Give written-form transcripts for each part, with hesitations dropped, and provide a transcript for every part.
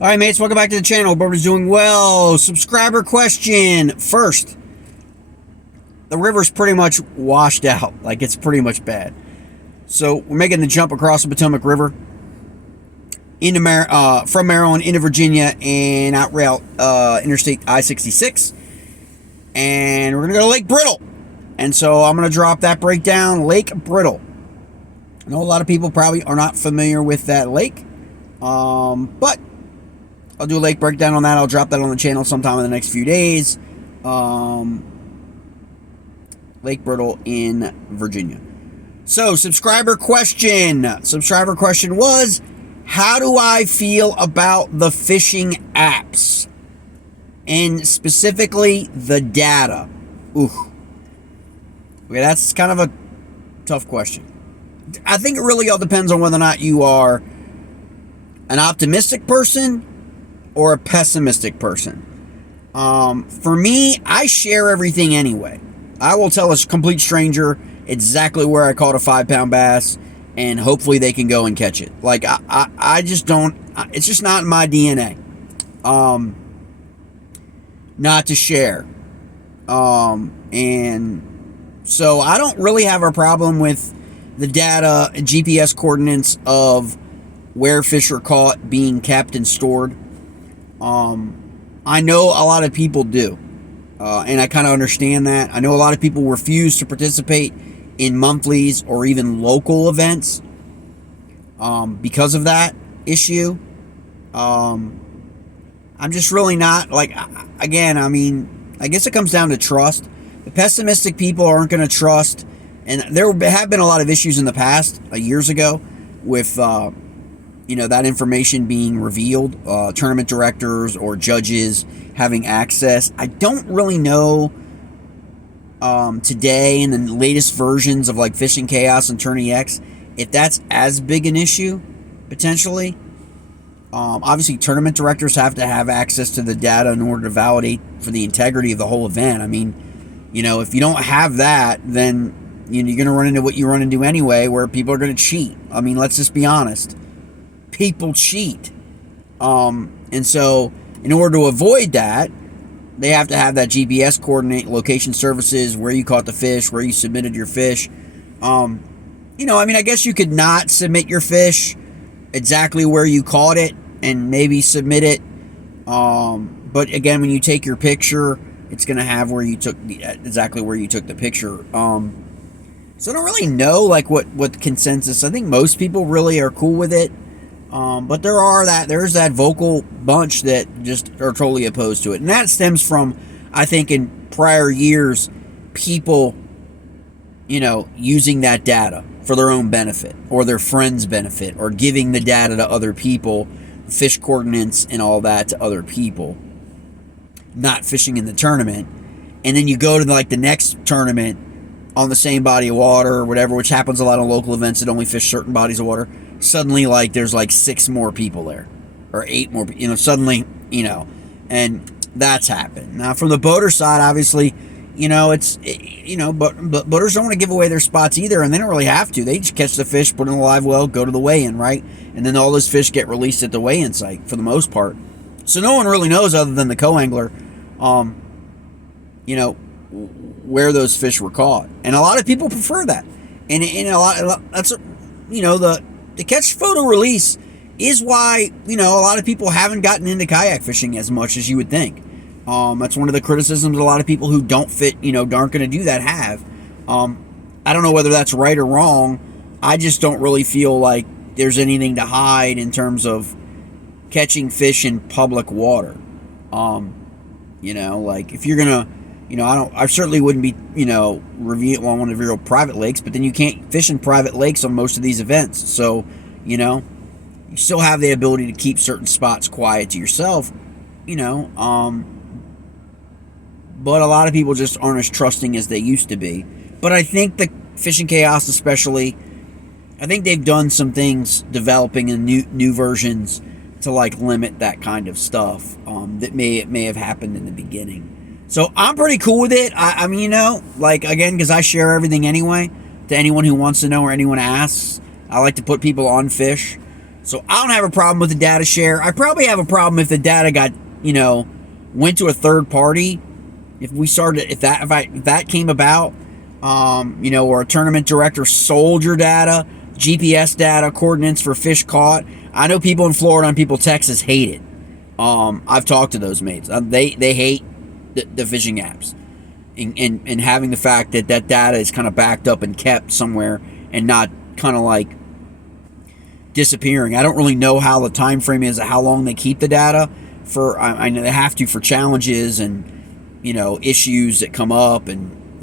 All right, mates, welcome back to the channel. Hope everybody's doing well. Subscriber question. First, the river's pretty much washed out. Like, it's pretty much bad. So, we're making the jump across the Potomac River from Maryland into Virginia and out route Interstate I-66. And we're going to go to Lake Brittle. And so, I'm going to drop that breakdown, Lake Brittle. I know a lot of people probably are not familiar with that lake. But I'll do a lake breakdown on that. I'll drop that on the channel sometime in the next few days. Lake Brittle in Virginia. So, subscriber question. Subscriber question was, how do I feel about the fishing apps? And specifically, the data. Ooh. Okay, that's kind of a tough question. I think it really all depends on whether or not you are an optimistic person or a pessimistic person. For me, I share everything anyway. I will tell a complete stranger exactly where I caught a 5-pound bass, and hopefully they can go and catch it. Like, I just don't, it's just not in my DNA not to share. And so I don't really have a problem with the data and GPS coordinates of where fish are caught being kept and stored. I know a lot of people do, and I kind of understand that. I know a lot of people refuse to participate in monthlies or even local events because of that issue. I'm just really not, like, again, I mean, I guess it comes down to trust. The pessimistic people aren't going to trust, and there have been a lot of issues in the past, years ago, with that information being revealed, tournament directors or judges having access. I don't really know today in the latest versions of like Fishing Chaos and Tourney X if that's as big an issue, potentially. Obviously, tournament directors have to have access to the data in order to validate for the integrity of the whole event. I mean, if you don't have that, then you're going to run into what you run into anyway, where people are going to cheat. I mean, let's just be honest. People cheat. And so in order to avoid that, they have to have that GPS coordinate, location services, where you caught the fish, where you submitted your fish. I mean, I guess you could not submit your fish exactly where you caught it and maybe submit it. But again, when you take your picture, it's going to have where you took exactly where you took the picture. So I don't really know like what the consensus. I think most people really are cool with it. But there's that vocal bunch that just are totally opposed to it. And that stems from, I think, in prior years, people, using that data for their own benefit or their friends' benefit, or giving the data to other people, fish coordinates and all that to other people, not fishing in the tournament. And then you go to like the next tournament on the same body of water or whatever, which happens a lot on local events that only fish certain bodies of water. Suddenly, like, there's like 6 more people there, or 8 more, suddenly, and that's happened. Now, from the boater side, obviously, but boaters don't want to give away their spots either, and they don't really have to. They just catch the fish, put it in the live well, go to the weigh-in, right? And then all those fish get released at the weigh-in site for the most part. So no one really knows other than the co-angler, where those fish were caught. And a lot of people prefer that. And that's, the catch photo release is why, a lot of people haven't gotten into kayak fishing as much as you would think. That's one of the criticisms a lot of people who don't fit, aren't going to do that have. I don't know whether that's right or wrong. I just don't really feel like there's anything to hide in terms of catching fish in public water. Like if you're going to, I certainly wouldn't be, reveal on one of your private lakes, but then you can't fish in private lakes on most of these events. So, you still have the ability to keep certain spots quiet to yourself, but a lot of people just aren't as trusting as they used to be. But I think the Fishing Chaos especially, I think they've done some things developing in new versions to like limit that kind of stuff that may have happened in the beginning. So I'm pretty cool with it. I mean, like, again, because I share everything anyway to anyone who wants to know or anyone asks. I like to put people on fish. So I don't have a problem with the data share. I probably have a problem if the data got, went to a third party. If we started, if that came about, or a tournament director sold your data, GPS data, coordinates for fish caught. I know people in Florida and people in Texas hate it. I've talked to those mates. They hate the fishing apps, and having the fact that data is kind of backed up and kept somewhere and not kind of like disappearing. I don't really know how the time frame is, how long they keep the data for. I know they have to for challenges and issues that come up, and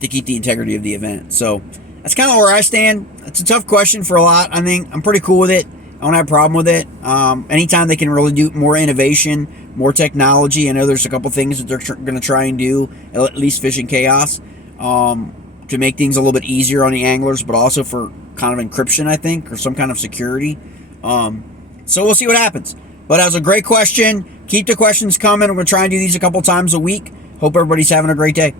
to keep the integrity of the event. So that's kind of where I stand. It's a tough question for a lot. I think I'm pretty cool with it. I don't have a problem with it. Anytime they can really do more innovation, more technology. I know there's a couple things that they're going to try and do, at least Fishing Chaos, to make things a little bit easier on the anglers, but also for kind of encryption, I think, or some kind of security. So we'll see what happens. But that was a great question. Keep the questions coming. We're going to try and do these a couple times a week. Hope everybody's having a great day.